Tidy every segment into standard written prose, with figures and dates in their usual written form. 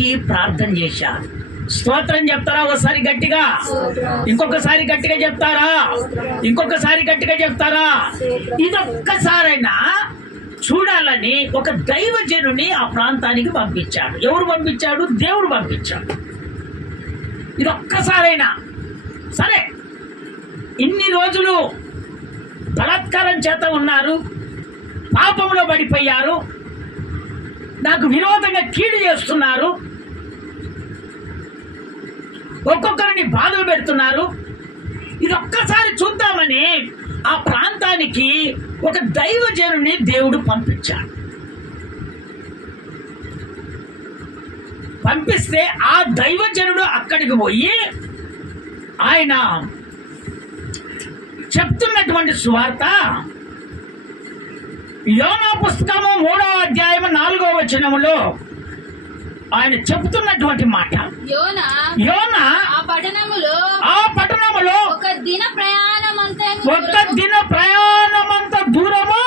దేవునికి ప్రార్థన చేశారు. స్తోత్రం చెప్తారా ఒకసారి గట్టిగా? ఇంకొకసారి గట్టిగా చెప్తారా? ఇంకొకసారి గట్టిగా చెప్తారా? ఇదొక్కసారైనా చూడాలని ఒక దైవజనుని ఆ ప్రాంతానికి పంపించాడు. ఎవరు పంపించాడు? దేవుడు పంపించాడు. ఇదొక్కసారైనా సరే, ఇన్ని రోజులు బలాత్కారం చేత ఉన్నారు, పాపంలో పడిపోయారు, నాకు విరోధంగా కీడు చేస్తున్నారు, ఒక్కొక్కరిని బాధలు పెడుతున్నారు. ఇది ఒక్కసారి చూద్దామని ఆ ప్రాంతానికి ఒక దైవజనుని దేవుడు పంపించాడు. పంపిస్తే ఆ దైవజనుడు అక్కడికి పోయి ఆయన చెప్తున్నటువంటి సువార్త యోనా పుస్తకము 3వ అధ్యాయం 4వ వచనములో ఆయన చెప్తున్నటువంటి మాట, యోనా ఆ పట్టణములో ఒక దిన ప్రయాణమంత దూరము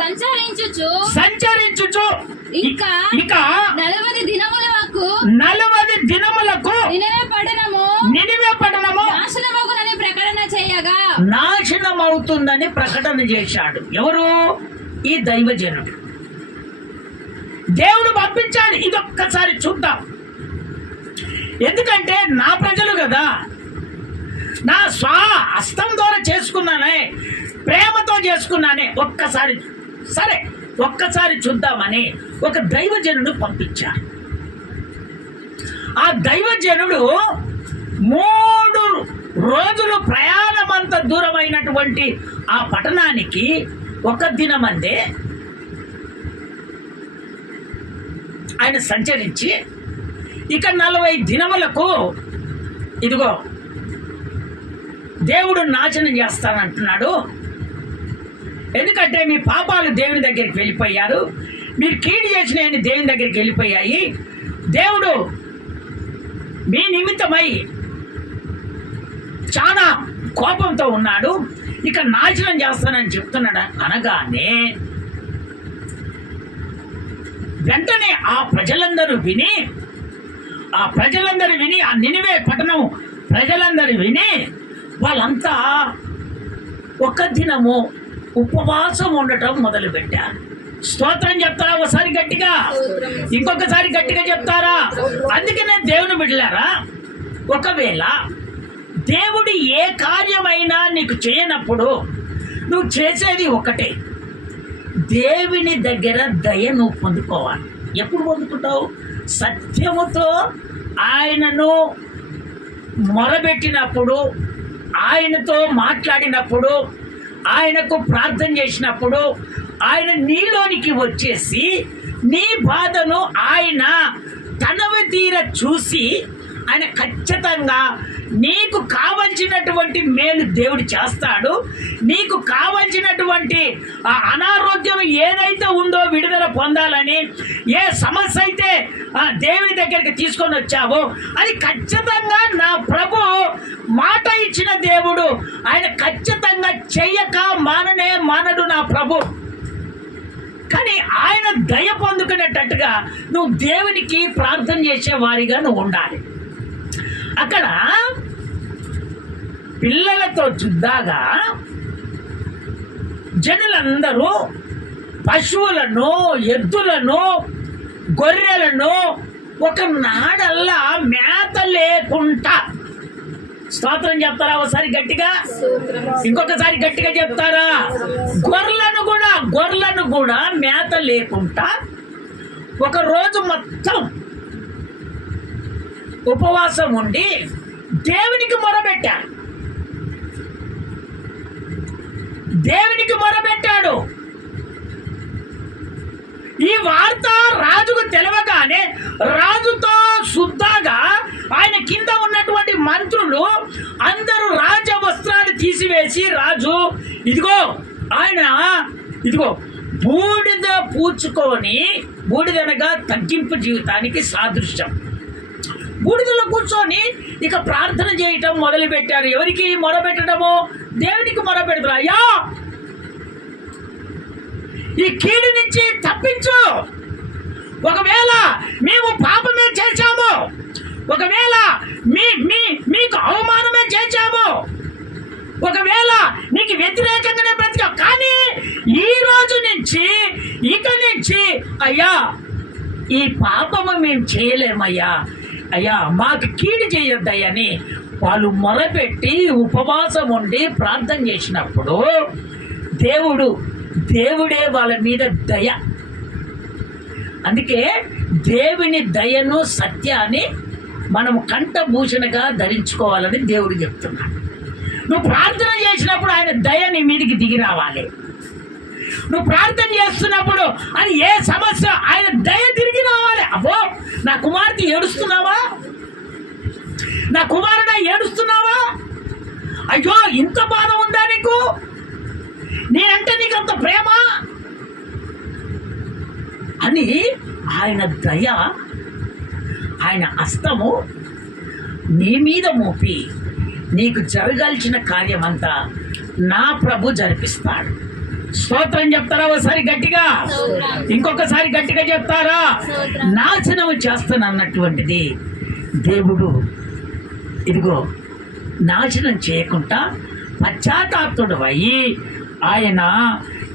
సంచరించుచు ఇక 40 దినములకు నినివే పట్టణము నాశనమవుతుందని ప్రకటన చేశాడు. ఎవరు? ఈ దైవజనుడు. దేవుడు పంపించాడు. ఇదొక్కసారి చూద్దాం. ఎందుకంటే నా ప్రజలు కదా, నా హస్తం ద్వారా చేసుకున్నానే, ప్రేమతో చేసుకున్నానే, ఒక్కసారి చూద్దామని ఒక దైవజనుడు పంపించాడు. ఆ దైవజనుడు 3 రోజులు ప్రయాణమంత దూరమైనటువంటి ఆ పట్టణానికి ఒక దినమందే ఆయన సంచరించి ఇక 40 దినములకు ఇదిగో దేవుడు నాశనం చేస్తానంటున్నాడు. ఎందుకంటే మీ పాపాలు దేవుని దగ్గరికి వెళ్ళిపోయారు, మీరు కీడు చేసినవన్నీ దేవుని దగ్గరికి వెళ్ళిపోయాయి, దేవుడు మీ నిమిత్తమై చాలా కోపంతో ఉన్నాడు, ఇక నాశనం చేస్తానని చెప్తున్నాడు అనగానే వెంటనే ఆ ప్రజలందరూ విని ఆ నినివే పట్టణం ప్రజలందరూ విని వాళ్ళంతా ఒక దినము ఉపవాసం ఉండటం మొదలుపెట్టారు. స్తోత్రం చెప్తారా ఒకసారి గట్టిగా? ఇంకొకసారి గట్టిగా చెప్తారా? అందుకనే దేవుని బిడ్డలారా, ఒకవేళ దేవుడు ఏ కార్యమైనా నీకు చేయనప్పుడు నువ్వు చేసేది ఒకటే, దేవుని దగ్గర దయ నువ్వు పొందుకోవాలి. ఎప్పుడు పొందుకుంటావు? సత్యముతో ఆయనను మొరబెట్టినప్పుడు, ఆయనతో మాట్లాడినప్పుడు, ఆయనకు ప్రార్థన చేసినప్పుడు, ఆయన నీలోనికి వచ్చేసి నీ బాధను ఆయన తనవి తీర చూసి ఆయన ఖచ్చితంగా నీకు కావలసినటువంటి మేలు దేవుడు చేస్తాడు. నీకు కావలసినటువంటి ఆ అనారోగ్యం ఏదైతే ఉందో విడుదల పొందాలని, ఏ సమస్య అయితే దేవుని దగ్గరికి తీసుకొని వచ్చావో అది ఖచ్చితంగా నా ప్రభు మాట ఇచ్చిన దేవుడు, ఆయన ఖచ్చితంగా చెయ్యక మానడు నా ప్రభు. కానీ ఆయన దయ పొందుకునేటట్టుగా నువ్వు దేవునికి ప్రార్థన చేసే వారిగా నువ్వు ఉండాలి. అక్కడ పిల్లలతో చుద్దాగా జనులందరూ పశువులను, ఎద్దులను, గొర్రెలను ఒక నాడల్లా మేత లేకుండా, స్తోత్రం చెప్తారా ఒకసారి గట్టిగా? ఇంకొకసారి గట్టిగా చెప్తారా? గొర్రెలను కూడా మేత లేకుండా ఒక రోజు మొత్తం ఉపవాసం ఉండి దేవునికి మొరబెట్టాడు. ఈ వార్త రాజుకు తెలవగానే రాజుతో శుద్ధగా ఆయన కింద ఉన్నటువంటి మంత్రులు అందరూ రాజ వస్త్రాలు తీసివేసి, రాజు ఇదిగో బూడిద పూడ్చుకొని, బూడిదనగా తగ్గింపు జీవితానికి సాదృశ్యం, బూడిదలో కూర్చొని ఇక ప్రార్థన చేయటం మొదలుపెట్టారు. ఎవరికి మొరబెట్టడము? దేవునికి మొరబెడతారు. అయ్యా, ఈ కీడు నుంచి తప్పించు, ఒకవేళ మేము పాపమే చేసి ఇక నుంచి అయ్యా ఈ పాపము మేము చేయలేమయ్యా, అయ్యా మాకు కీడు చేయొద్దయ్యని వాళ్ళు మొరపెట్టి ఉపవాసం ఉండి ప్రార్థన చేసినప్పుడు దేవుడే వాళ్ళ మీద దయ. అందుకే దేవుని దయను సత్యాన్ని మనము కంఠభూషణగా ధరించుకోవాలని దేవుడు చెప్తున్నాడు. నువ్వు ప్రార్థన చేసినప్పుడు ఆయన దయ నీ మీదికి దిగి రావాలి. నువ్వు ప్రార్థన చేస్తున్నప్పుడు అని ఏ సమస్య ఆయన దయ తిరిగి రావాలి. అబ్బో నా కుమార్తె ఏడుస్తున్నావా, నా కుమారుడా ఏడుస్తున్నావా, అయ్యో ఇంత బాధ ఉందా నీకు, నేనంటే నీకు అంత ప్రేమ అని ఆయన దయ, ఆయన హస్తము నీ మీద మోపి నీకు జరగాల్సిన కార్యమంతా నా ప్రభు జరిపిస్తాడు. స్తోత్రం చెప్తారా ఒకసారి గట్టిగా, ఇంకొకసారి గట్టిగా చెప్తారా? నాశనం చేస్తానన్నటువంటిది దేవుడు ఇదిగో నాశనం చేయకుండా పశ్చాత్తాపతుడు అయ్యి ఆయన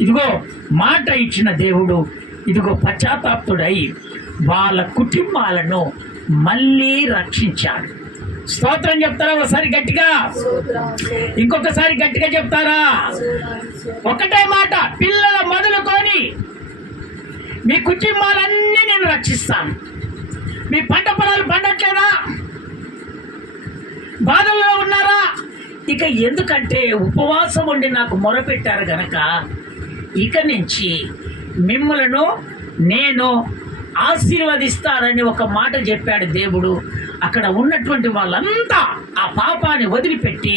ఇదిగో మాట ఇచ్చిన దేవుడు ఇదిగో పశ్చాత్తాపతుడై వాళ్ళ కుటుంబాలను మళ్ళీ రక్షించాడు. స్తోత్రం చెప్తారా ఒకసారి గట్టిగా, ఇంకొకసారి గట్టిగా చెప్తారా? ఒకటే మాట, పిల్లల మొదలుకొని మీ కుటుంబాలన్నీ నేను రక్షిస్తాను. మీ పంట పొలాలు పండట్లేదా, బాధల్లో ఉన్నారా? ఇక ఎందుకంటే ఉపవాసం ఉండి నాకు మొరపెట్టారు గనక ఇక నుంచి మిమ్మలను నేను ఆశీర్వదిస్తారని ఒక మాట చెప్పాడు దేవుడు. అక్కడ ఉన్నటువంటి వాళ్ళంతా ఆ పాపాన్ని వదిలిపెట్టి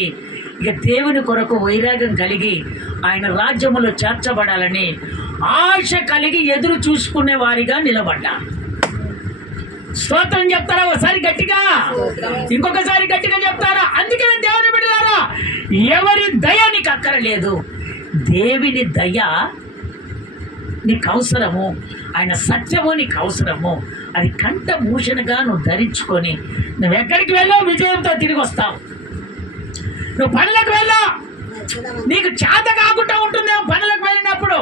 ఇక దేవుని కొరకు వైరాగ్యం కలిగి ఆయన రాజ్యములో చేర్చబడాలని ఆశ కలిగి ఎదురు చూసుకునే వారిగా నిలబడ్డారు. స్తోత్రం చెప్తారా ఒకసారి గట్టిగా, ఇంకొకసారి గట్టిగా చెప్తారా? అందుకనే దేవుని బిడ్డలారా, ఎవరి దయ నీకు అక్కరలేదు, దేవుని దయ నీకు అవసరము, ఆయన సత్యము నీకు అవసరము. అది కంఠభూషణగా నువ్వు ధరించుకొని నువ్వు ఎక్కడికి వెళ్ళావు విజయంతో తిరిగి వస్తావు. నువ్వు పనులకు వెళ్ళావు, నీకు చేత కాకుండా ఉంటుందేమో పనులకు వెళ్ళినప్పుడు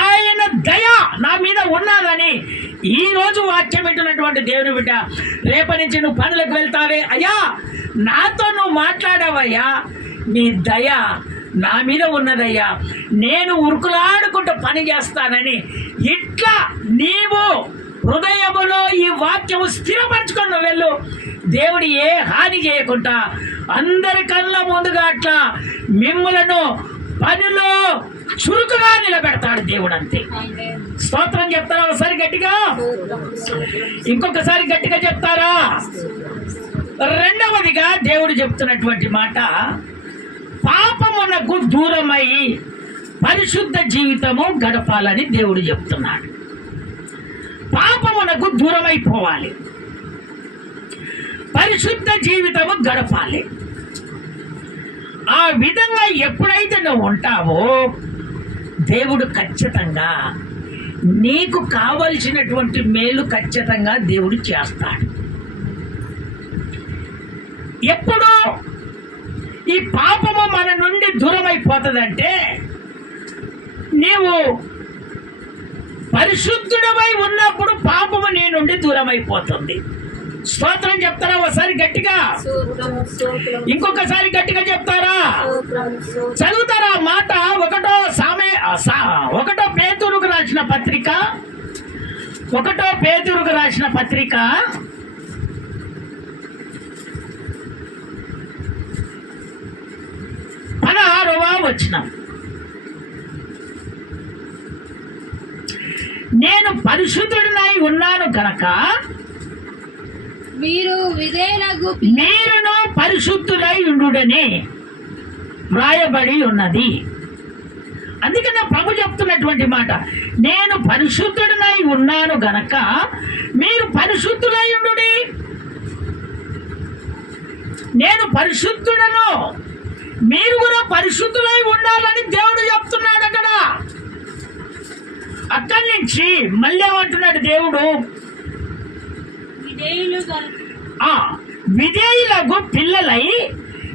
ఆయన దయ నా మీద ఉన్నదని ఈ రోజు వాక్యం వింటున్నటువంటి దేవుని బిడ్డ, రేపటి నుంచి నువ్వు పనులకు వెళ్తావే, అయ్యా నాతో నువ్వు మాట్లాడావయ్యా, నీ దయ నా మీద ఉన్నదయ్యా, నేను ఉరుకులాడుకుంటూ పని చేస్తానని ఇట్లా నీవు హృదయములో ఈ వాక్యము స్థిరపరచుకుని వెళ్ళు. దేవుడు ఏ హాని చేయకుండా అందరి కళ్ళ ముందుగా అట్లా మిమ్ములను పనిలో చురుకుగా నిలబెడతాడు దేవుడు. అంతే. స్తోత్రం చెప్తారా ఒకసారి గట్టిగా, ఇంకొకసారి గట్టిగా చెప్తారా? రెండవదిగా దేవుడు చెప్తున్నటువంటి మాట, పాపమునకు దూరమై పరిశుద్ధ జీవితము గడపాలని దేవుడు చెప్తున్నాడు. పాపమునకు దూరమైపోవాలి, పరిశుద్ధ జీవితము గడపాలి. ఆ విధంగా ఎప్పుడైతే నువ్వు ఉంటావో దేవుడు ఖచ్చితంగా నీకు కావలసినటువంటి మేలు ఖచ్చితంగా దేవుడు చేస్తాడు. ఎప్పుడు ఈ పాపము మన నుండి దూరం అయిపోతుందంటే నీవు పరిశుద్ధుడమై ఉన్నప్పుడు పాపము నీ నుండి దూరం అయిపోతుంది. స్తోత్రం చెప్తారా ఒకసారి గట్టిగా, ఇంకొకసారి గట్టిగా చెప్తారా? చదువుతారా మాట? ఒకటో పేతురుకు రాసిన పత్రిక 16వ వచనం, నేను పరిశుద్ధుడినై ఉన్నాను గనక మీరును పరిశుద్ధులై ఉండుడని వ్రాయబడి ఉన్నది. అందుకనే ప్రభు చెప్తున్నటువంటి మాట, నేను పరిశుద్ధుడినై ఉన్నాను గనక మీరు పరిశుద్ధులై ఉండుడి. నేను పరిశుద్ధుడను, మీరు కూడా పరిశుద్ధులై ఉండాలని దేవుడు చెప్తున్నాడు. అక్కడి నుంచి మళ్ళీ ఏమంటున్నాడు దేవుడు, విధేయులకు పిల్లలై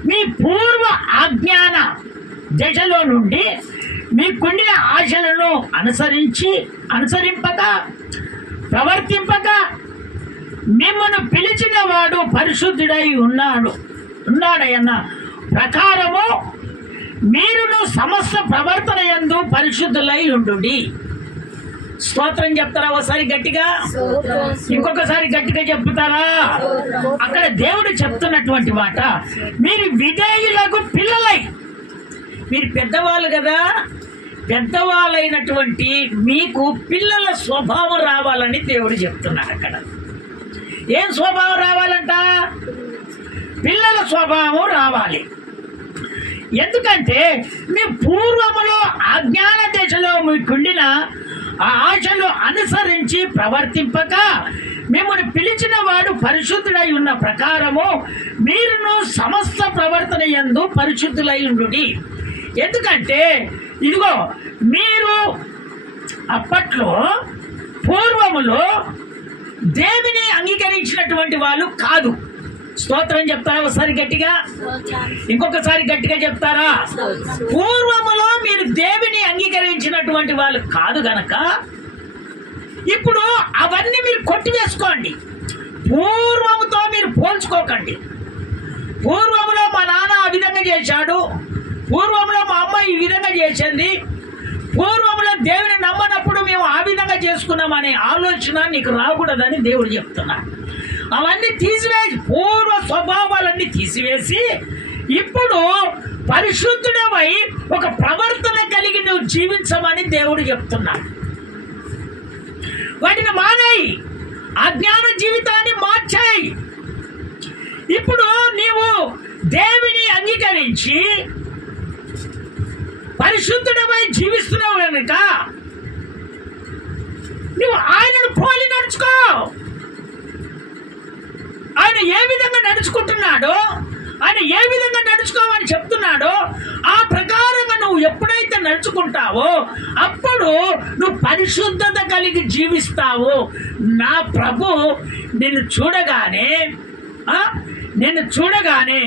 మీ పూర్వ అజ్ఞాన దశలో నుండి మీకుండిన ఆశలను అనుసరింపక ప్రవర్తింపక మిమ్మల్ని పిలిచిన వాడు పరిశుద్ధుడై ఉన్నాడన్న ప్రకారము మీరును సమస్త ప్రవర్తన యందు పరిశుద్ధులై ఉండుడి. స్తోత్రం చెప్తారా ఒకసారి గట్టిగా? ఇంకొకసారి గట్టిగా చెప్తారా? అక్కడ దేవుడు చెప్తున్నటువంటి మాట, మీరు విధేయులకు పిల్లలై, మీరు పెద్దవాళ్ళు కదా, పెద్దవాళ్ళైనటువంటి మీకు పిల్లల స్వభావం రావాలని దేవుడు చెప్తున్నాడు. అక్కడ ఏం స్వభావం రావాలంట? పిల్లల స్వభావం రావాలి. ఎందుకంటే మీ పూర్వములో అజ్ఞాన దశలో మీకుండిన ఆ ఆశలు అనుసరించి ప్రవర్తింపక మిమ్మల్ని పిలిచిన వాడు పరిశుద్ధుడై ఉన్న ప్రకారము మీరును సమస్త ప్రవర్తన యందు పరిశుద్ధులై ఉండుడి. ఎందుకంటే ఇదిగో మీరు అప్పట్లో పూర్వములో దేవుని అంగీకరించినటువంటి వాళ్ళు కాదు. స్తోత్రం చెప్తారా ఒకసారి గట్టిగా? ఇంకొకసారి గట్టిగా చెప్తారా? పూర్వములో మీరు దేవుని అంగీకరించినటువంటి వాళ్ళు కాదు గనక ఇప్పుడు అవన్నీ మీరు కొట్టివేసుకోండి. పూర్వముతో మీరు పోల్చుకోకండి. పూర్వములో మా నాన్న ఆ విధంగా చేశాడు, పూర్వంలో మా అమ్మ ఈ విధంగా చేసింది, పూర్వంలో దేవుని నమ్మనప్పుడు మేము ఆ విధంగా చేసుకున్నామనే ఆలోచన నీకు రాకూడదని దేవుడు చెప్తున్నాడు. అవన్నీ తీసివేసి, పూర్వ స్వభావాలన్నీ తీసివేసి ఇప్పుడు పరిశుద్ధుడమై ఒక ప్రవర్తన కలిగి నువ్వు జీవించమని దేవుడు చెప్తున్నాడు. వాటిని మానేయి, అజ్ఞాన జీవితాన్ని మార్చాయి. ఇప్పుడు నీవు దేవుని అంగీకరించి పరిశుద్ధుడమై జీవిస్తున్నావు కనుక నువ్వు ఆయనను పోలి నడుచుకో. ఆయన ఏ విధంగా నడుచుకుంటున్నాడో, ఆయన ఏ విధంగా నడుచుకోమని చెప్తున్నాడో ఆ ప్రకారంగా నువ్వు ఎప్పుడైతే నడుచుకుంటావో అప్పుడు నువ్వు పరిశుద్ధత కలిగి జీవిస్తావు. నా ప్రభు నిన్ను చూడగానే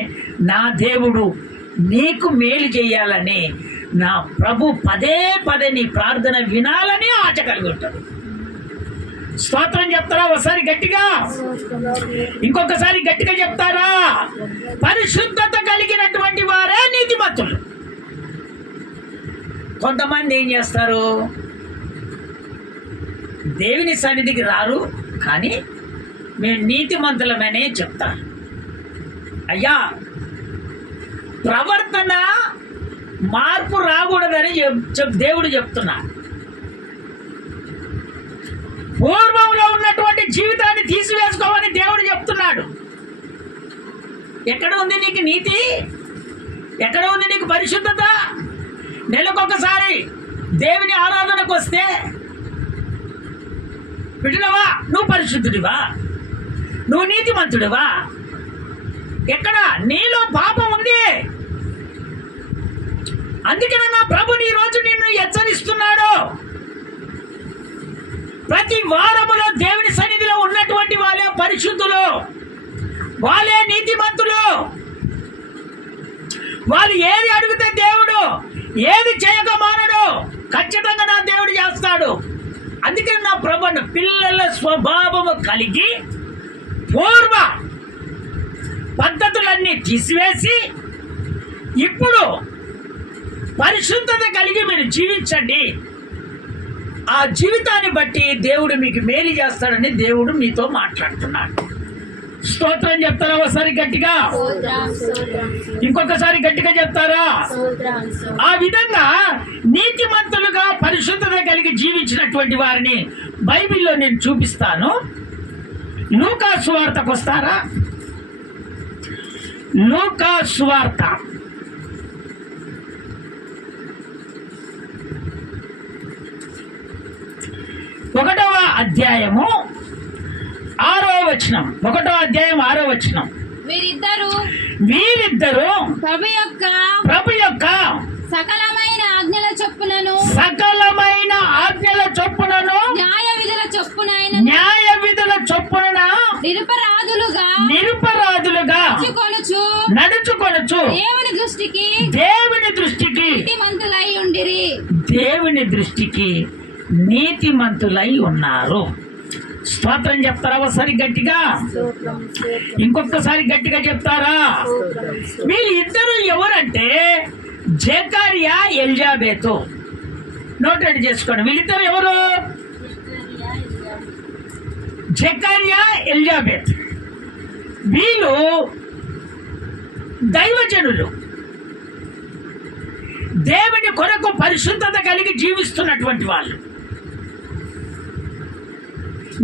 నా దేవుడు నీకు మేలు చేయాలని, నా ప్రభు పదే పదే నీ ప్రార్థన వినాలని ఆశ కలిగి ఉంటాడు. స్తోత్రం చెప్తారా ఒకసారి గట్టిగా? ఇంకొకసారి గట్టిగా చెప్తారా? పరిశుద్ధత కలిగినటువంటి వారే నీతిమంతులు. కొంతమంది ఏం చేస్తారు, దేవుని సన్నిధికి రారు కానీ మేము నీతిమంతులమనే చెప్తారు. అయ్యా, ప్రవర్తన మార్పు రాకూడదని దేవుడు చెప్తున్నా. పూర్వంలో ఉన్నటువంటి జీవితాన్ని తీసివేసుకోమని దేవుడు చెప్తున్నాడు. ఎక్కడ ఉంది నీకు నీతి? ఎక్కడ ఉంది నీకు పరిశుద్ధత? నెలకొకసారి దేవుని ఆరాధనకు వస్తే బిడ్డలవా, నువ్వు పరిశుద్ధుడివా? నువ్వు నీతిమంతుడివా? ఎక్కడ నీలో పాపం ఉంది. అందుకనే నా ప్రభుని ఈ రోజు నిన్ను హెచ్చరిస్తున్నాడు. ప్రతి వారములో దేవుని సన్నిధిలో ఉన్నటువంటి వాళ్ళే పరిశుద్ధులు, వాళ్ళే నీతిమంతులు. వాళ్ళు ఏది అడిగితే దేవుడు ఏది చేయక మానడు, ఖచ్చితంగా నా దేవుడు చేస్తాడు. అందుకని నా ప్రభుని పిల్లల స్వభావము కలిగి పూర్వ పద్ధతులన్నీ తీసివేసి ఇప్పుడు పరిశుద్ధత కలిగి మీరు జీవించండి. ఆ జీవితాన్ని బట్టి దేవుడు మీకు మేలు చేస్తాడని దేవుడు మీతో మాట్లాడుతున్నాడు. స్తోత్రం చెప్తారా ఒకసారి గట్టిగా? ఇంకొకసారి గట్టిగా చెప్తారా? ఆ విధంగా నీతిమంతులుగా పరిశుద్ధత కలిగి జీవించినటువంటి వారిని బైబిల్లో నేను చూపిస్తాను. లూకా సువార్తకు వస్తారా? లూకా సువార్త 1వ అధ్యాయము 6వ వచనం. 1వ అధ్యాయం 6వ వచనం. వీరిద్దరూ ప్రభు యొక్క సకలమైన ఆజ్ఞల చొప్పునను న్యాయ విధుల చొప్పున నిరపరాధులుగా నడుచుకొనుచు దేవుని దృష్టికి నీతిమంతులై ఉండిరి. దేవుని దృష్టికి నీతిమంతులై ఉన్నారు. స్తోత్రం చెప్తారా ఒకసారి గట్టిగా? ఇంకొకసారి గట్టిగా చెప్తారా? వీళ్ళు ఇద్దరు ఎవరంటే జకర్యా, ఎలిజబెతు. నోటెడ్ చేసుకోండి. వీళ్ళిద్దరు ఎవరు? జకర్యా, ఎలిజబెత్. వీళ్ళు దైవజనులు, దేవుని కొరకు పరిశుద్ధత కలిగి జీవిస్తున్నటువంటి వాళ్ళు,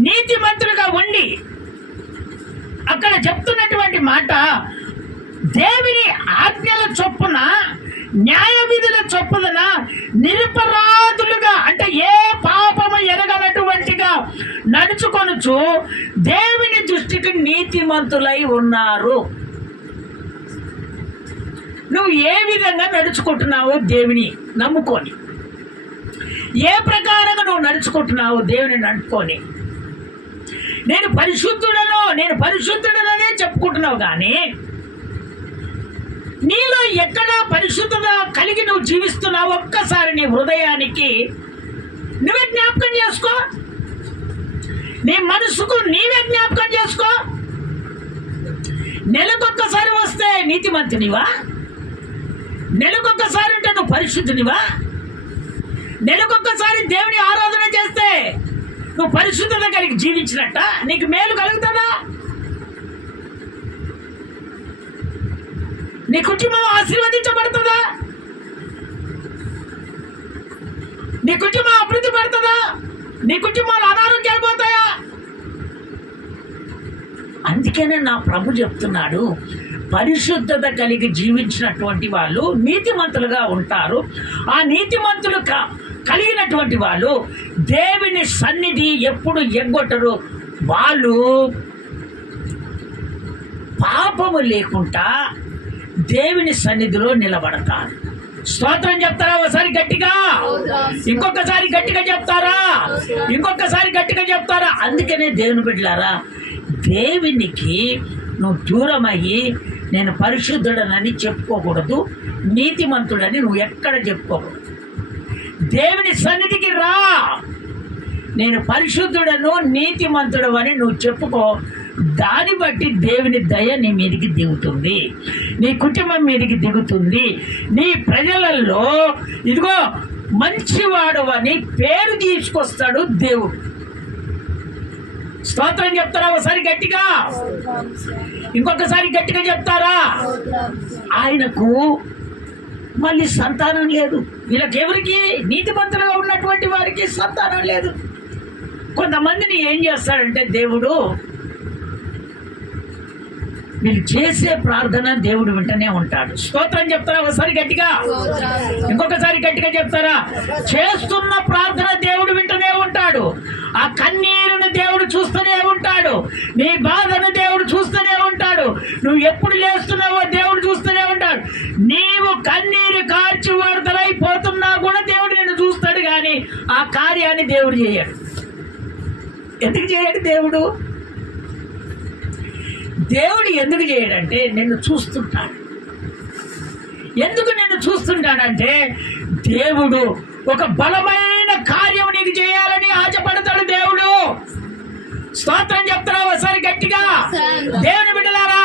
నీతిమంతులుగా ఉండి అక్కడ చెప్తున్నటువంటి మాట, దేవుని ఆజ్ఞల చొప్పున న్యాయ విధుల చొప్పున నిరపరాధులుగా, అంటే ఏ పాపము ఎరగనటువంటిగా నడుచుకొనుచు దేవుని దృష్టికి నీతిమంతులై ఉన్నారు. నువ్వు ఏ విధంగా నడుచుకుంటున్నావో దేవుని నమ్ముకొని, ఏ ప్రకారంగా నువ్వు నడుచుకుంటున్నావో దేవుని నడుపుకొని, నేను పరిశుద్ధుడననే చెప్పుకుంటున్నావు, కానీ నీలో ఎక్కడ పరిశుద్ధత కలిగి నువ్వు జీవిస్తున్నావు ఒక్కసారి నీ హృదయానికి నువ్వే జ్ఞాపకం చేసుకో. నీ మనసుకు నీవే జ్ఞాపకం చేసుకో. నెలకొక్కసారి వస్తే నీతిమంతునివా? నెలకొక్కసారి అంటే నువ్వు పరిశుద్ధునివా? నెలకొక్కసారి దేవుని ఆరాధన చేస్తే నువ్వు పరిశుద్ధత కలిగి జీవించినట్ట? నీకు మేలు కలుగుతుందా? నీ కుటుంబం ఆశీర్వదించబడుతుందా? నీ కుటుంబం అభివృద్ధి పడుతుందా? నీ కుటుంబాలు అనారోగ్యాలు పోతాయా? అందుకనే నా ప్రభు చెప్తున్నాడు, పరిశుద్ధత కలిగి జీవించినటువంటి వాళ్ళు నీతిమంతులుగా ఉంటారు. ఆ నీతిమంతులు కలిగినటువంటి వాళ్ళు దేవుని సన్నిధి ఎప్పుడు ఎగ్గొట్టరు. వాళ్ళు పాపము లేకుండా దేవుని సన్నిధిలో నిలబడతారు. స్తోత్రం చెప్తారా ఒకసారి గట్టిగా? ఇంకొకసారి గట్టిగా చెప్తారా? ఇంకొకసారి గట్టిగా చెప్తారా? అందుకనే దేవుని బిడ్డలారా, దేవునికి నువ్వు దూరం అయ్యి నేను పరిశుద్ధుడనని చెప్పుకోకూడదు, నీతిమంతుడని నువ్వు ఎక్కడ చెప్పుకోకూడదు. దేవుని సన్నిధికి రా, నేను పరిశుద్ధుడను నీతిమంతుడు అని నువ్వు చెప్పుకో. దాన్ని బట్టి దేవుని దయ నీ మీదికి దిగుతుంది, నీ కుటుంబం మీదికి దిగుతుంది. నీ ప్రజలలో ఇదిగో మంచివాడు అని పేరు తీసుకొస్తాడు దేవుడు. స్తోత్రం చెప్తారా ఒకసారి గట్టిగా? ఇంకొకసారి గట్టిగా చెప్తారా? ఆయనకు మళ్ళీ సంతానం లేదు. వీళ్ళకెవరికి? నీతిమంతులుగా ఉన్నటువంటి వారికి సంతానం లేదు. కొంతమందిని ఏం చేస్తాడంటే దేవుడు, వీళ్ళు చేసే ప్రార్థన దేవుడు వింటనే ఉంటాడు. స్తోత్రం చెప్తారా ఒకసారి గట్టిగా? ఇంకొకసారి గట్టిగా చెప్తారా? చేస్తున్న ప్రార్థన దేవుడు వింటనే ఉంటాడు. ఆ కన్నీరును దేవుడు చూస్తూనే ఉంటాడు. నీ బాధను దేవుడు చూస్తూనే ఉంటాడు. నువ్వు ఎప్పుడు లేస్తున్నావో దేవుడు చూస్తూనే ఉంటాడు. నీవు కన్నీరు కార్చి వరదలైపోతున్నా కూడా దేవుడు నిన్ను చూస్తాడు, కానీ ఆ కార్యాన్ని దేవుడు చేయడు. ఎందుకు చేయడు దేవుడు? దేవుడు ఎందుకు చేయడంటే నిన్ను చూస్తుంటాడు. ఎందుకు నిన్ను చూస్తుంటాడంటే దేవుడు ఒక బలమైన కార్యం నీకు చేయాలని ఆశపడతాడు దేవుడు. స్తోత్రం చెప్తారా ఒకసారి గట్టిగా? దేవుని బిడ్డలారా,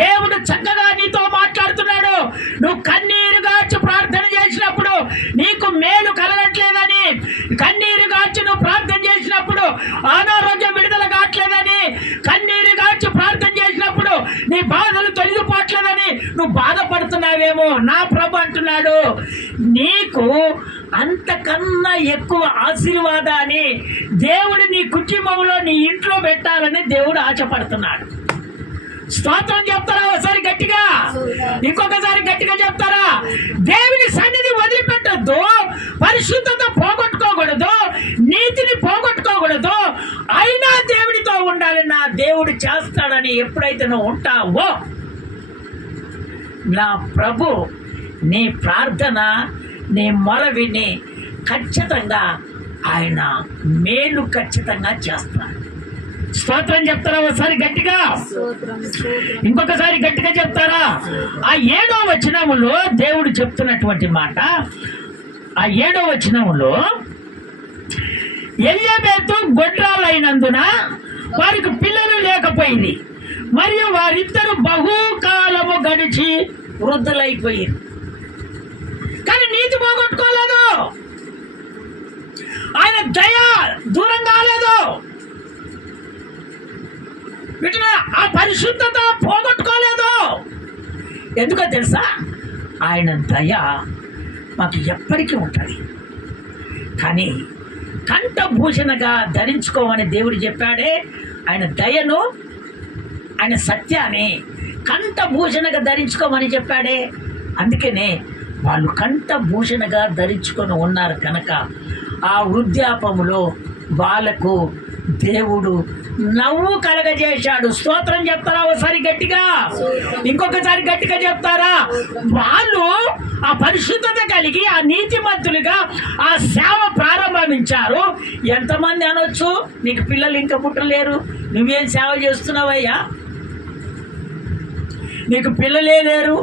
దేవుడు చక్కగా నీతో మాట్లాడుతున్నాడు. నువ్వు కన్నీరు గార్చి ప్రార్థన చేసినప్పుడు నీకు మేలు కలగట్లేదని, కన్నీరు గార్చి నువ్వు ప్రార్థన చేసినప్పుడు అనారోగ్యం విడుదల కావట్లేదని, కన్నీరు గార్చి ప్రార్థన చేసినప్పుడు నీ బాధలు తొలగిపోవట్లేదని నువ్వు బాధపడుతున్నావేమో, నా ప్రభు అంటున్నాడు నీకు అంతకన్నా ఎక్కువ ఆశీర్వాదాన్ని దేవుడు నీ కుటుంబంలో నీ ఇంట్లో పెట్టాలని దేవుడు ఆశపడుతున్నాడు. స్తోత్రం చెప్తారా ఒకసారి గట్టిగా? ఇంకొకసారి గట్టిగా చెప్తారా? దేవుని సన్నిధి వదిలిపెట్టద్దు, పరిశుద్ధత పోగొట్టుకోకూడదు, నీతిని పోగొట్టుకోకూడదు. అయినా దేవుడితో ఉండాలి. నా దేవుడు చేస్తాడని ఎప్పుడైతే నువ్వు ఉంటావో, నా ప్రభు నీ ప్రార్థన, నీ మొర విని ఖచ్చితంగా ఆయన మేలు ఖచ్చితంగా చేస్తాడు. స్తోత్రం చెప్తారా ఒకసారి గట్టిగా? ఇంకొకసారి గట్టిగా చెప్తారా? ఆ 7వ వచనములో దేవుడు చెప్తున్నటువంటి మాట, ఆ 7వ వచనంలో ఎలిజబెతు గొడ్రాలైనందున వారికి పిల్లలు లేకపోయింది, మరియు వారిద్దరు బహుకాలము గడిచి వృద్ధులైపోయారు. కానీ నీతి పోగొట్టుకోలేదు, ఆయన దయ దూరం కాలేదు, ఆ పరిశుద్ధత పోగొట్టుకోలేదు. ఎందుకో తెలుసా? ఆయన దయ మాకు ఎప్పటికీ ఉంటుంది. కానీ కంఠభూషణగా ధరించుకోమని దేవుడు చెప్పాడే, ఆయన దయను ఆయన సత్యాన్ని కంఠభూషణగా ధరించుకోమని చెప్పాడే. అందుకనే వాళ్ళు కంఠభూషణగా ధరించుకొని ఉన్నారు కనుక ఆ వృద్ధాపములో వాళ్ళకు దేవుడు నవ్వు కలగజేశాడు. స్తోత్రం చెప్తారా ఒకసారి గట్టిగా? ఇంకొకసారి గట్టిగా చెప్తారా? వాళ్ళు ఆ పరిశుద్ధత కలిగి ఆ నీతిమంతులుగా ఆ సేవ ప్రారంభించారు. ఎంతమంది అనొచ్చు, నీకు పిల్లలు ఇంకా పుట్టలేరు, నువ్వేం సేవ చేస్తున్నావయ్యా, నీకు పిల్లలే లేరు,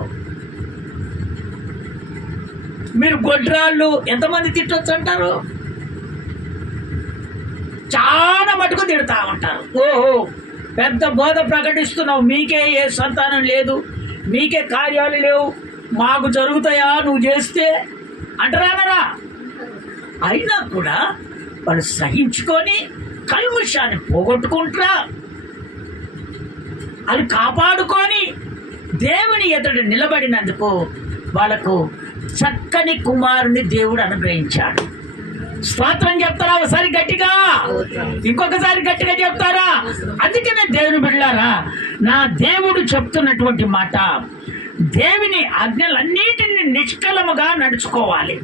మీరు గొడ్రాళ్ళు, ఎంతమంది తిట్టొచ్చు అంటారు? చాలా మటుకు తిడతా ఉంటారు. ఓహో, పెద్ద బోధ ప్రకటిస్తున్నావు, మీకే ఏ సంతానం లేదు, మీకే కార్యాలు లేవు, మాకు జరుగుతాయా నువ్వు చేస్తే అంటారా? అయినా కూడా వాళ్ళు సహించుకొని కల్ముషాన్ని పోగొట్టుకుంటారా, అది కాపాడుకొని దేవుని ఎదుట నిలబడినందుకు వాళ్ళకు చక్కని కుమారుని దేవుడు అనుగ్రహించాడు. స్తోత్రం చెప్తారా ఒకసారి గట్టిగా? ఇంకొకసారి గట్టిగా చెప్తారా? అందుకనే దేవుని బిడ్డలారా, నా దేవుడు చెప్తున్నటువంటి మాట, దేవుని ఆజ్ఞలన్నిటిని నిష్కలముగా నడుచుకోవాలి.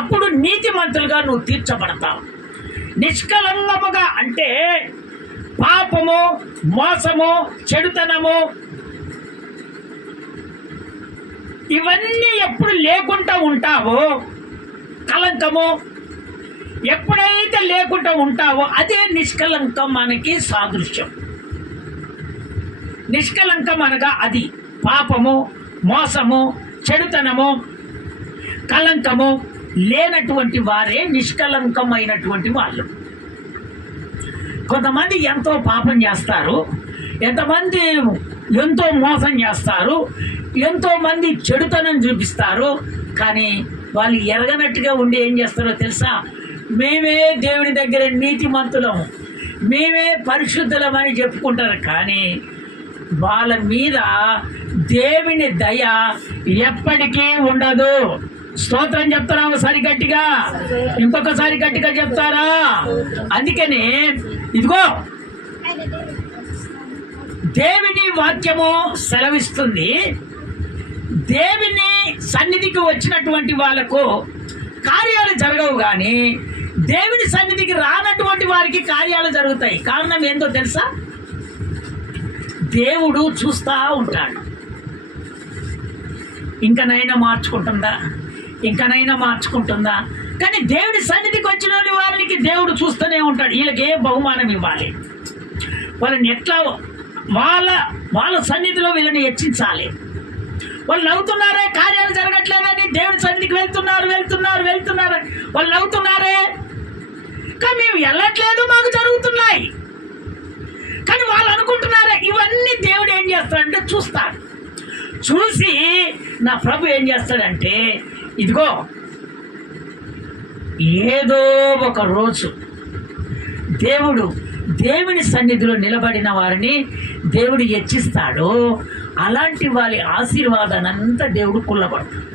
అప్పుడు నీతిమంతులుగా నువ్వు తీర్చబడతావు. నిష్కలంగముగా అంటే పాపము, మోసము, చెడుతనము ఇవన్నీ ఎప్పుడు లేకుండా ఉంటావో, కలంకము ఎప్పుడైతే లేకుండా ఉంటావో అదే నిష్కలంకం మనకి సాదృశ్యం. నిష్కలంకం అనగా అది పాపము, మోసము, చెడుతనము, కలంకము లేనటువంటి వారే నిష్కలంకమైనటువంటి వాళ్ళు. కొంతమంది ఎంతో పాపం చేస్తారు, ఎంతమంది ఎంతో మోసం చేస్తారు, ఎంతో మంది చెడుతనం చూపిస్తారు. కానీ వాళ్ళు ఎరగనట్టుగా ఉండి ఏం చేస్తారో తెలుసా? మేమే దేవుని దగ్గర నీతిమంతులం, మేమే పరిశుద్ధులమని చెప్పుకుంటారు. కానీ వాళ్ళ మీద దేవుని దయ ఎప్పటికీ ఉండదు. స్తోత్రం చెప్తారా ఒకసారి గట్టిగా? ఇంకొకసారి గట్టిగా చెప్తారా? అందుకని ఇదిగో దేవుని వాక్యము సెలవిస్తుంది, దేవుని సన్నిధికి వచ్చినటువంటి వాళ్ళకు కార్యాలు జరగవు, కానీ దేవుని సన్నిధికి రానటువంటి వారికి కార్యాలు జరుగుతాయి. కారణం ఏందో తెలుసా? దేవుడు చూస్తూ ఉంటాడు. ఇంకనైనా మార్చుకుంటుందా, ఇంకనైనా మార్చుకుంటుందా? కానీ దేవుడి సన్నిధికి వచ్చిన వారికి దేవుడు చూస్తూనే ఉంటాడు. వీళ్ళకి ఏ బహుమానం ఇవ్వాలి, వాళ్ళని ఎట్లా వాళ్ళ సన్నిధిలో వీళ్ళని హెచ్చించాలి. వాళ్ళు నవ్వుతున్నారే, కార్యాలు జరగట్లేదని దేవుడి సన్నిధికి వెళ్తున్నారు వాళ్ళు నవ్వుతున్నారే, కానీ మేము వెళ్ళట్లేదు, మాకు జరుగుతున్నాయి. కానీ వాళ్ళు అనుకుంటున్నారే. ఇవన్నీ దేవుడు ఏం చేస్తాడంటే చూస్తాడు. చూసి నా ప్రభు ఏం చేస్తాడంటే, ఇదిగో ఏదో ఒక రోజు దేవుడు దేవుని సన్నిధిలో నిలబడిన వారిని దేవుడు హెచ్చిస్తాడు. అలాంటి వారి ఆశీర్వాదాన్ని అంతా దేవుడు కుల్లబడతాడు.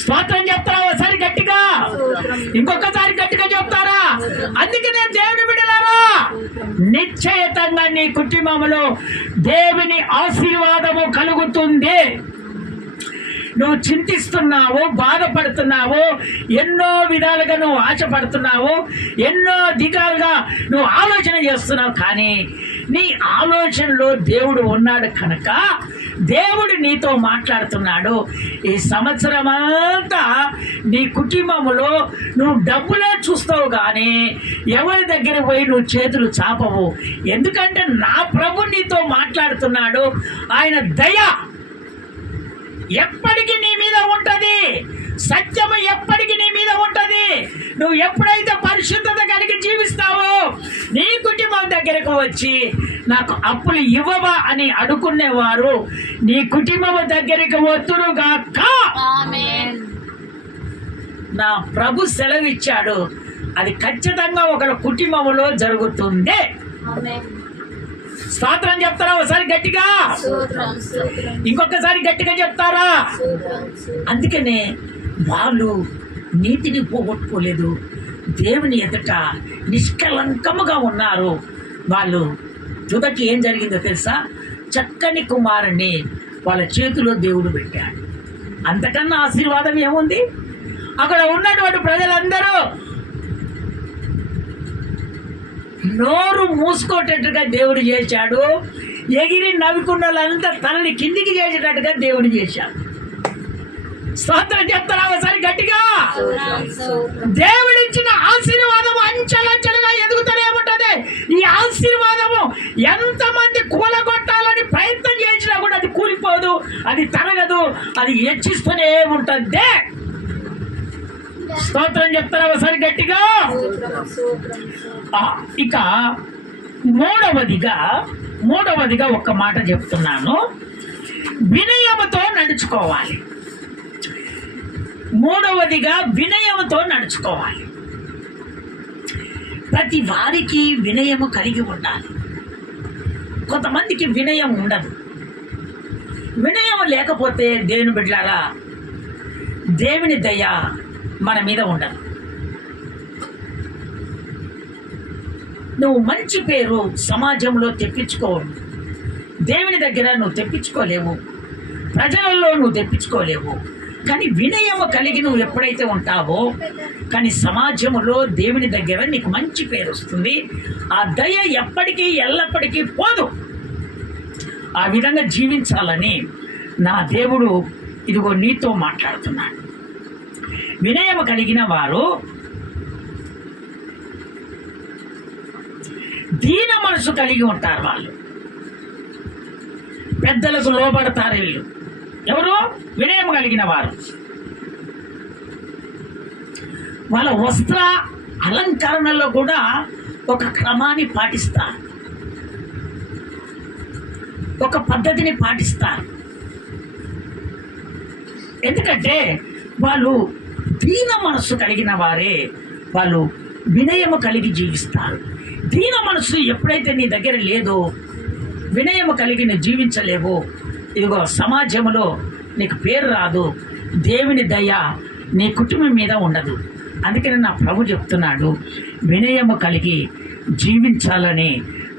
స్తోత్రం చెప్తారా ఒకసారి గట్టిగా? ఇంకొకసారి గట్టిగా చెప్తారా? అందుకనే దేవుని బిడ్డలారా, నిశ్చయితంగా నీ కుటుంబంలో దేవుని ఆశీర్వాదము కలుగుతుంది. నువ్వు చింతిస్తున్నావు, బాధపడుతున్నావు, ఎన్నో విధాలుగా నువ్వు ఆశపడుతున్నావు, ఎన్నో దిగాలుగా నువ్వు ఆలోచన చేస్తున్నావు. కానీ నీ ఆలోచనలో దేవుడు ఉన్నాడు కనుక దేవుడు నీతో మాట్లాడుతున్నాడు. ఈ సంవత్సరం అంతా నీ కుటుంబంలో నువ్వు డబ్బులే చూస్తావు, కానీ ఎవరి దగ్గర పోయి నువ్వు చేతులు చాపవు. ఎందుకంటే నా ప్రభు నీతో మాట్లాడుతున్నాడు. ఆయన దయ ఎప్పటికీ నీ మీద ఉంటది. సత్యము ఎప్పటికీ నీ మీద ఉంటది. నువ్వు ఎప్పుడైతే పరిశుద్ధత కలిగి జీవిస్తావో నీ కుటుంబం దగ్గరకు వచ్చి నాకు అప్పులు ఇవ్వవా అని అడుక్కునేవారు నీ కుటుంబం దగ్గరికి వస్తురుగాక. ఆమేన్. నా ప్రభు సెలవిచ్చాడు, అది ఖచ్చితంగా ఒకరి కుటుంబంలో జరుగుతుంది. ఆమేన్. స్తోత్రం చెప్తారా ఒకసారి గట్టిగా? స్తోత్రం స్తోత్రం ఇంకొకసారి గట్టిగా చెప్తారా? స్తోత్రం స్తోత్రం. అందుకనే వాళ్ళు నీతిని పోగొట్టుకోలేదు, దేవుని ఎదుట నిష్కలంకముగా ఉన్నారు. వాళ్ళు తుదకి ఏం జరిగిందో తెలుసా? చక్కని కుమారుణ్ణి వాళ్ళ చేతిలో దేవుడు పెట్టాడు. అంతకన్నా ఆశీర్వాదం ఏముంది? అక్కడ ఉన్నటువంటి ప్రజలందరూ నోరు మూసుకోటట్టుగా దేవుడు చేశాడు. ఎగిరి నవ్వుకున్న వాళ్ళంతా తనని కిందికి చేసేటట్టుగా దేవుడు చేశాడు. స్తోత్రం చెప్తారా ఒకసారి గట్టిగా? స్తోత్రం స్తోత్రం. దేవుడిచ్చిన ఆశీర్వాదము అంచెలంచెలుగా ఎదుగుతూనే ఉంటది. ఈ ఆశీర్వాదము ఎంతమంది కూలగొట్టాలని ప్రయత్నం చేసినా కూడా అది కూలిపోదు, అది తరగదు, అది హెచ్చిస్తూనే ఉంటుంది. స్తోత్రం చెప్తారా ఒకసారి గట్టిగా? స్తోత్రం స్తోత్రం. ఇక మూడవదిగా ఒక్క మాట చెప్తున్నాను, వినయముతో నడుచుకోవాలి. మూడవదిగా వినయముతో నడుచుకోవాలి. ప్రతి వారికి వినయము కలిగి ఉండాలి. కొంతమందికి వినయం ఉండదు. వినయం లేకపోతే దేవుని బిడ్డలారా దేవుని దయ మన మీద ఉండదు. నువ్వు మంచి పేరు సమాజంలో తెప్పించుకోవు, దేవుని దగ్గర నువ్వు తెప్పించుకోలేవు, ప్రజలలో నువ్వు తెప్పించుకోలేవు. కానీ వినయము కలిగి నువ్వు ఎప్పుడైతే ఉంటావో కానీ సమాజంలో దేవుని దగ్గర నీకు మంచి పేరు వస్తుంది. ఆ దయ ఎప్పటికీ ఎల్లప్పటికీ పోదు. ఆ విధంగా జీవించాలని నా దేవుడు ఇదిగో నీతో మాట్లాడుతున్నాడు. వినయము కలిగిన వారు దీన మనసు కలిగి ఉంటారు. వాళ్ళు పెద్దలకు లోబడతారు. వీళ్ళు ఎవరు? వినయం కలిగిన వారు. వాళ్ళ వస్త్ర అలంకరణలో కూడా ఒక క్రమాన్ని పాటిస్తారు, ఒక పద్ధతిని పాటిస్తారు. ఎందుకంటే వాళ్ళు దీన మనస్సు కలిగిన వారే. వాళ్ళు వినయము కలిగి జీవిస్తారు. దీన మనస్సు ఎప్పుడైతే నీ దగ్గర లేదో, వినయము కలిగి నువ్వు జీవించలేవో, ఇదిగో సమాజంలో నీకు పేరు రాదు, దేవుని దయ నీ కుటుంబం మీద ఉండదు. అందుకని నా ప్రభు చెప్తున్నాడు, వినయము కలిగి జీవించాలని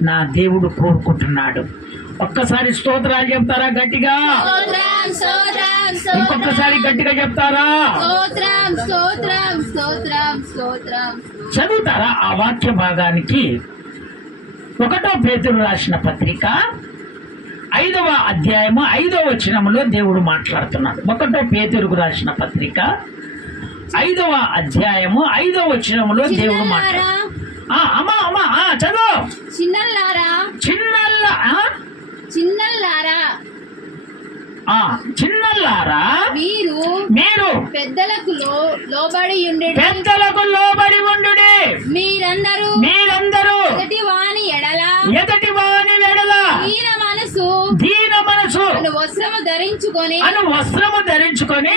నా దేవుడు కోరుకుంటున్నాడు. ఒక్కసారి స్తోత్రాలు చెప్తారా గట్టిగా? స్తోత్రం స్తోత్రం స్తోత్రం. ఇంకొకసారి గట్టిగా చెప్తారా? స్తోత్రం స్తోత్రం స్తోత్రం స్తోత్రం. చదువుతారా ఆ వాక్య భాగానికి? 1 పేతురు రాసిన పత్రిక 5వ అధ్యాయము 5వ వచనములో దేవుడు మాట్లాడుతున్నాడు. 1 పేతురుకు రాసిన పత్రిక 5వ అధ్యాయము 5వ వచనములో దేవుడు మాట్లాడు. అమ్మా చదువు. చిన్నల్లారా చిన్నల్లారా మీరు పెద్దలకు లోబడి ఉండుడి. మీరందరూ ఎదుటి వాని ఎడల దీన మనసు అను వస్త్రము ధరించుకొని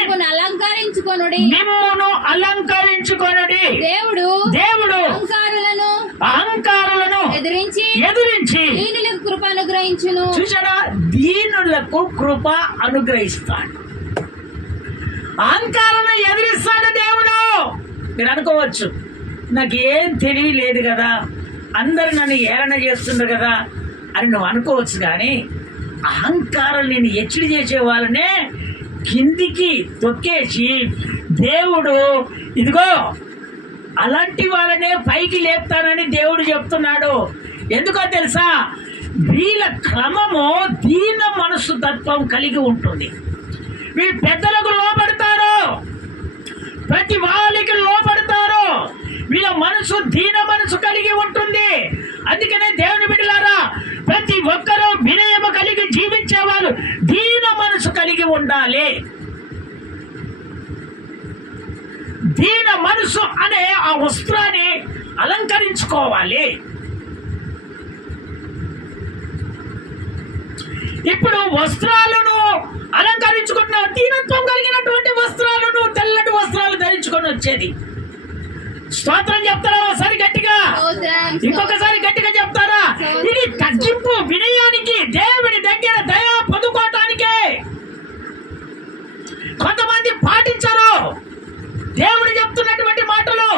మిమ్మును అలంకరించుకొనుడి. దేవుడు అహంకారులను ఎదిరించి దీనులకు కృప అనుగ్రహించును. చూసారా? దీనులకు కృప అనుగ్రహిస్తాడు, అహంకారాలను ఎదిరిస్తాడు దేవుడు. మీరు అనుకోవచ్చు, నాకేం తెలివి లేదు కదా, అందరు నన్ను ఏలన చేస్తున్నారు కదా అని నువ్వు అనుకోవచ్చు. కానీ అహంకారం నేను హెచ్చడి చేసే వాళ్ళనే కిందికి తొక్కేసి దేవుడు ఇదిగో అలాంటి వాళ్ళనే పైకి లేపుతానని దేవుడు చెప్తున్నాడు. ఎందుకో తెలుసా? వీళ్ళ క్రమము దీన మనసు తత్వం కలిగి ఉంటుంది. వీళ్ళు పెద్దలకు లోపడతారు, ప్రతి వాళ్ళకి లోపడతారు. వీళ్ళ మనసు దీన మనసు కలిగి ఉంటుంది. అందుకనే దేవుని బిడ్డలారా, ప్రతి ఒక్కరూ వినయము కలిగి జీవించేవారు దీన మనసు కలిగి ఉండాలి. దీన మనసు అనే ఆ వస్త్రాన్ని అలంకరించుకోవాలి. ఇప్పుడు వస్త్రాలను అలంకరించుకున్న దీనత్వం కలిగినటువంటి వస్త్రాలను, తెల్లటి వస్త్రాలు ధరించుకొని వచ్చేది. స్తోత్రం చెప్తారా ఒకసారి గట్టిగా? ఇంకొకసారి గట్టిగా చెప్తారా? ఇది తగ్గింపు, వినయానికి, దేవుడి దగ్గర దయ పొందుకోవటానికే. కొంతమంది పాటించరు దేవుడు చెప్తున్నటువంటి మాటలు.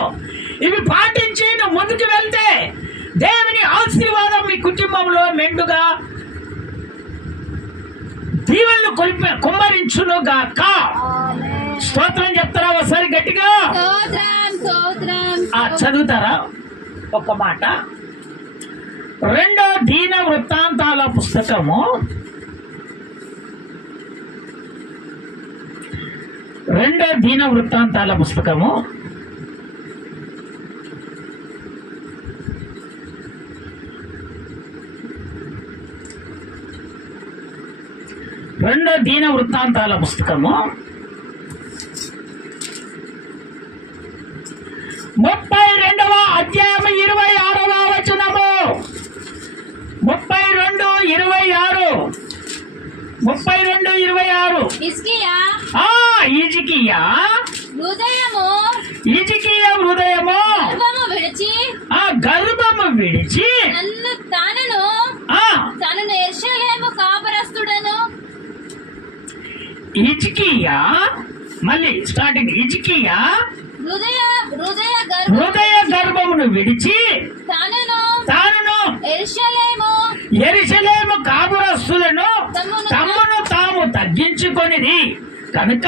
ఇవి పాటించి నువ్వు ముందుకు వెళ్తే దేవుని ఆశీర్వాదం మీ కుటుంబంలో మెండుగా దీవెనలు కుమ్మరించును గాక. స్తోత్రం చెప్తారా ఒకసారి గట్టిగా? చదువుతారా ఒక మాట? 2వ దీన వృత్తాంతాల పుస్తకము 2వ దీన వృత్తాంతాల పుస్తకము 2వ దీన వృత్తాంతాల పుస్తకము 32వ అధ్యాయము 26వ వచనము. 32:26 హిజ్కియా హృదయము గర్భము విడిచి తనను యెరూషలేము కాపురస్తుడను. హిజ్కియా మళ్ళీ స్టార్టింగ్. హిజ్కియా హృదయ గర్భమును విడిచి తానును యెరూషలేము కాపురస్తులను తమను తాము తగ్గించుకొనిది కనుక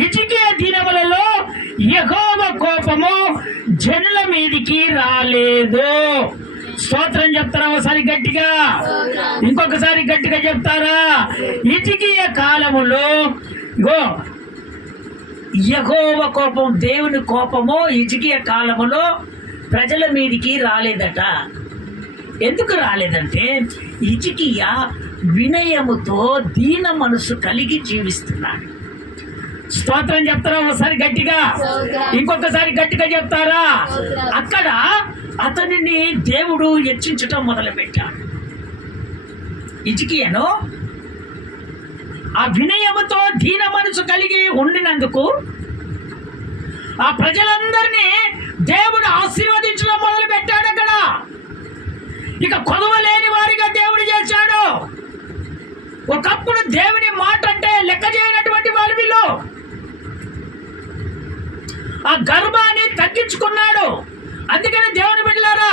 హిజ్కియా దినములలో యెహోవా కోపము జనుల మీదికి రాలేదు. స్తోత్రం చెప్తారా ఒకసారి గట్టిగా? ఇంకొకసారి గట్టిగా చెప్తారా? హిజ్కియా కాలములో యెహోవా కోపం, దేవుని కోపము హిజ్కియా కాలములో ప్రజల మీదికి రాలేదట. ఎందుకు రాలేదంటే హిజ్కియా వినయముతో దీన మనసు కలిగి జీవిస్తున్నాడు. స్తోత్రం చెప్తారా ఒకసారి గట్టిగా? ఇంకొకసారి గట్టిగా చెప్తారా? అక్కడ అతనిని దేవుడు హెచ్చించటం మొదలుపెట్టాడు. హిజ్కియాను ఆ వినయముతో దీన మనసు కలిగి ఉండినందుకు ఆ ప్రజలందరినీ దేవుడు ఆశీర్వదించడం మొదలు పెట్టాడు. అక్కడ ఇక కొదవలేని వారిగా దేవుడు చేశాడు. ఒకప్పుడు దేవుని మాట అంటే లెక్క చేయనటువంటి వారు వీళ్ళు. ఆ గర్భాన్ని తగ్గించుకున్నాడు. అందుకని దేవుని బిడ్డలారా,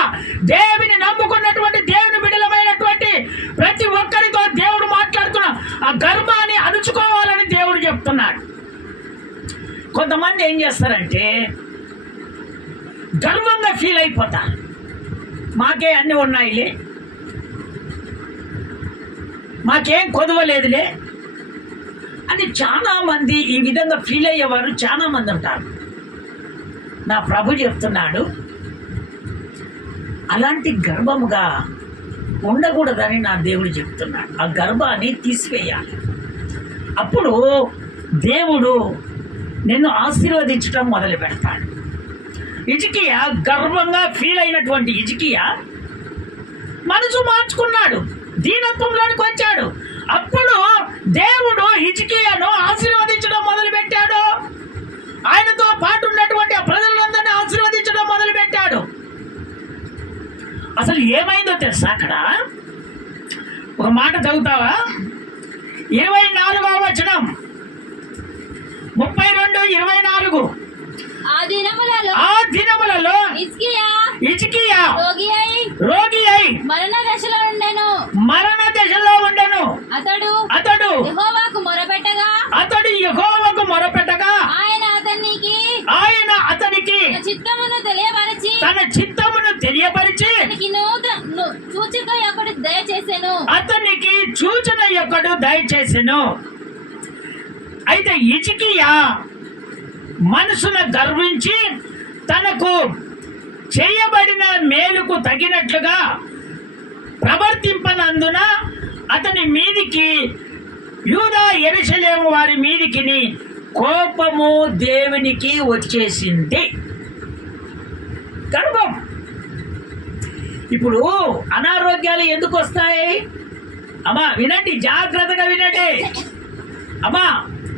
దేవుని నమ్ముకున్నటువంటి దేవుని బిడ్డలమైనటువంటి ప్రతి ఒక్కరితో దేవుడు మాట్లాడుతున్నా ఆ గర్భాన్ని అణుచుకోవాలని దేవుడు చెప్తున్నాడు. కొంతమంది ఏం చేస్తారంటే గర్వంగా ఫీల్ అయిపోతారు. మాకే అన్ని ఉన్నాయిలే, మాకేం కొదవలేదులే అని చాలా మంది ఈ విధంగా ఫీల్ అయ్యేవారు చాలా మంది ఉంటారు. నా ప్రభు చెప్తున్నాడు, అలాంటి గర్భముగా ఉండకూడదని నా దేవుడు చెప్తున్నాడు. ఆ గర్భాన్ని తీసివేయాలి. అప్పుడు దేవుడు నిన్ను ఆశీర్వదించడం మొదలు పెడతాడు. హిజ్కియా గర్వంగా ఫీల్ అయినటువంటి హిజ్కియా మనసు మార్చుకున్నాడు, దీనత్వంలోనికి వచ్చాడు. అప్పుడు దేవుడు హిజ్కియాను ఆశీర్వదించడం మొదలు పెట్టాడు. ఆయనతో పాటు ఉన్నటువంటి ఆ ప్రజలందరినీ ఆశీర్వదించడం మొదలు పెట్టాడు. అసలు ఏమైందో తెలుసా? అక్కడ ఒక మాట చదువుతావా? 24వ వచనం, 32:24. ఆ దినములలో హిజ్కియా రోగి అయి మరణ దశలో ఉండెను. అతడు యెహోవాకు మొరపెట్టగా ఆయన అతనికి తన చిత్తమును తెలియపరిచి అతనికి సూచన యొక్కడు దయచేసెను. అయితే హిజ్కియా మనసున గర్వించి తనకు చేయబడిన మేలుకు తగినట్లుగా ప్రవర్తింపనందున అతని మీదికి యూదా యెరూషలేము వారి మీదికి కోపము దేవునికి వచ్చేసింది. గర్భం. ఇప్పుడు అనారోగ్యాలు ఎందుకు వస్తాయి? అమ్మా వినండి, జాగ్రత్తగా వినండి. అమ్మా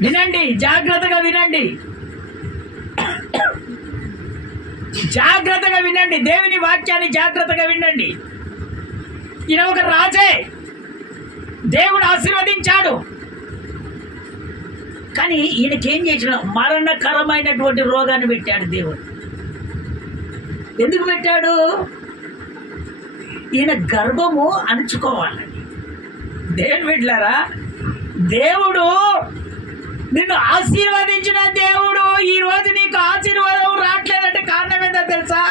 వినండి, జాగ్రత్తగా వినండి, జాగ్రత్తగా వినండి. దేవుని వాక్యాన్ని జాగ్రత్తగా వినండి. ఈయన ఒక రాజే, దేవుడు ఆశీర్వదించాడు. కానీ ఈయనకేం చేసిన? మరణకరమైనటువంటి రోగాన్ని పెట్టాడు దేవుడు. ఎందుకు పెట్టాడు? ఈయన గర్భము అణుచుకోవాలని. దేవుని బిడ్డలారా, దేవుడు నిన్ను ఆశీర్వదించిన దేవుడు ఈ రోజు నీకు ఆశీర్వాదం రావట్లేదంటే కారణం ఏంటో తెలుసా?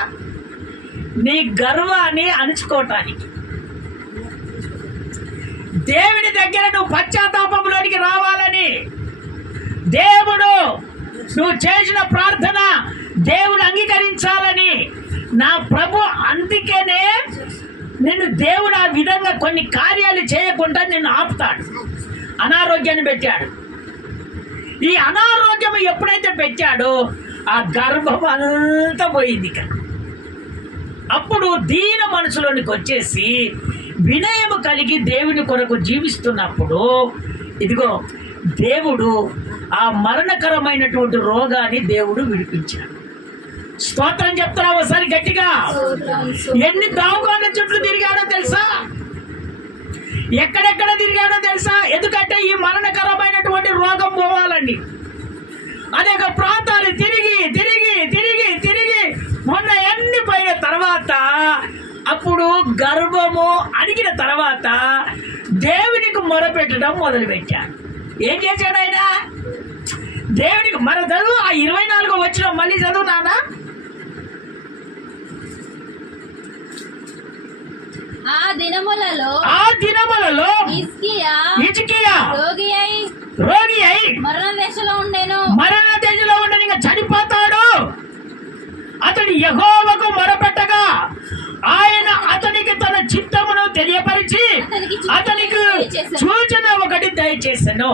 నీ గర్వాన్ని అణుచుకోవటానికి. దేవుని దగ్గర నువ్వు పశ్చాత్తాపంలోనికి రావాలని, దేవుడు నువ్వు చేసిన ప్రార్థన దేవుడు అంగీకరించాలని నా ప్రభు అందుకనే నిన్ను దేవుడు ఆ విధంగా కొన్ని కార్యాలు చేయకుండా నిన్ను ఆపుతాడు. అనారోగ్యాన్ని పెట్టాడు. ఈ అనారోగ్యం ఎప్పుడైతే పెట్టాడో ఆ గర్భం అంతా పోయింది. అప్పుడు దీన మనసులోనికి వచ్చేసి వినయము కలిగి దేవుని కొరకు జీవిస్తున్నప్పుడు ఇదిగో దేవుడు ఆ మరణకరమైనటువంటి రోగాన్ని దేవుడు విడిపించాడు. స్తోత్రం చెప్తారా ఒకసారి గట్టిగా? ఎన్ని దావుగానే చుట్లు తిరిగాడో తెలుసా? ఎక్కడెక్కడ తిరిగాడో తెలుసా? ఎందుకంటే ఈ మరణకరమైనటువంటి రోగం పోవాలండి. అనేక ప్రాంతాలు తిరిగి తిరిగి తిరిగి తిరిగి మొన్న ఎన్ని పోయిన తర్వాత అప్పుడు గర్భము అడిగిన తర్వాత దేవునికి మొరపెట్టడం మొదలుపెట్టాడు. ఏం చేశాడు ఆయన? దేవునికి మన చదువు ఆ 24 వచ్చిన మళ్ళీ చదువు నాన్న. ఆ దినములలో హిజ్కియా రోగి అయి మరణ దశలో ఉండని ఇంకా చనిపోతాడు. అతడు యెహోవాకు మొరపెట్టగా ఆయన అతనికి తన చిత్తమును తెలియపరిచి అతనికి సూచన ఒకటి దయచేసెను.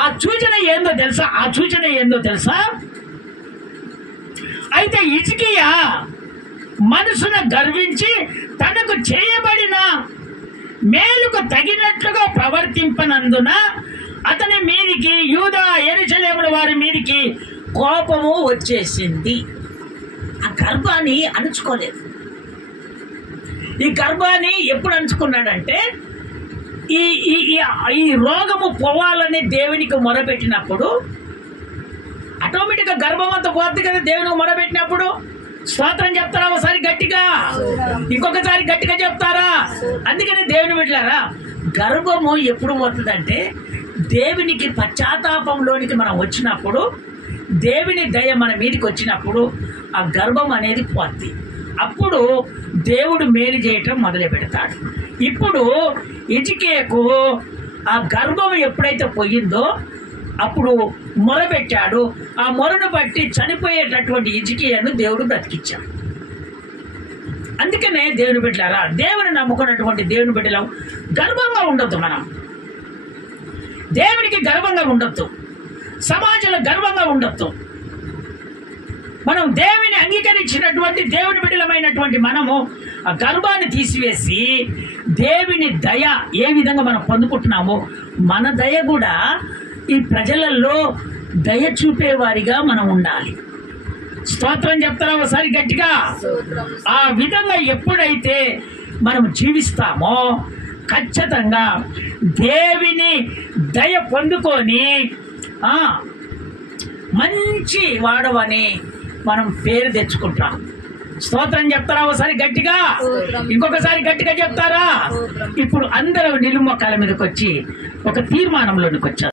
ఆ సూచన ఏందో తెలుసా? అయితే హిజ్కియా మనసున గర్వించి తనకు చేయబడిన మేలుకు తగినట్లుగా ప్రవర్తింపనందున అతని మీదికి యూదా యెరూషలేముల వారి మీదికి కోపము వచ్చేసింది. ఆ గర్భాన్ని అణుచుకోలేదు. ఈ గర్భాన్ని ఎప్పుడు అణుచుకున్నాడంటే ఈ రోగము పోవాలని దేవునికి మొరపెట్టినప్పుడు ఆటోమేటిక్గా గర్భం అంతా పోద్ది కదా. దేవునికి మొరపెట్టినప్పుడు స్తోత్రం చెప్తారా ఒకసారి గట్టిగా? ఇంకొకసారి గట్టిగా చెప్తారా? అందుకని దేవుని బిడ్డలారా, గర్భము ఎప్పుడు పోతుందంటే దేవునికి పశ్చాత్తాపంలోనికి మనం వచ్చినప్పుడు, దేవుని దయ మన మీదకి వచ్చినప్పుడు ఆ గర్భం అనేది పోద్ది. అప్పుడు దేవుడు మేలు చేయటం మొదలు పెడతాడు. ఇప్పుడు హిజ్కియాకు ఆ గర్భం ఎప్పుడైతే పోయిందో అప్పుడు మొరపెట్టాడు. ఆ మొరను బట్టి చనిపోయేటటువంటి హిజ్కియాను దేవుడు బ్రతికించాడు. అందుకనే దేవుని బిడ్డలారా, దేవుని నమ్ముకున్నటువంటి దేవుని బిడ్డలం గర్వంగా ఉండొద్దు. మనం దేవునికి గర్వంగా ఉండొద్దు, సమాజంలో గర్వంగా ఉండొద్దు. మనం దేవుని అంగీకరించినటువంటి దేవుని బిడ్డలమైనటువంటి మనము ఆ గర్వాన్ని తీసివేసి దేవుని దయ ఏ విధంగా మనం పొందుకుంటున్నామో మన దయ కూడా ఈ ప్రజలలో దయ చూపేవారిగా మనం ఉండాలి. స్తోత్రం చెప్తారా ఒకసారి గట్టిగా? ఆ విధంగా ఎప్పుడైతే మనం జీవిస్తామో ఖచ్చితంగా దేవుని దయ పొందుకొని మంచి వాడవని మనం పేరు తెచ్చుకుంటాం. స్తోత్రం చెప్తారా ఒకసారి గట్టిగా? ఇంకొకసారి గట్టిగా చెప్తారా? ఇప్పుడు అందరూ నిలుమొక్కల మీదకి వచ్చి ఒక తీర్మానంలోనికి వచ్చారు.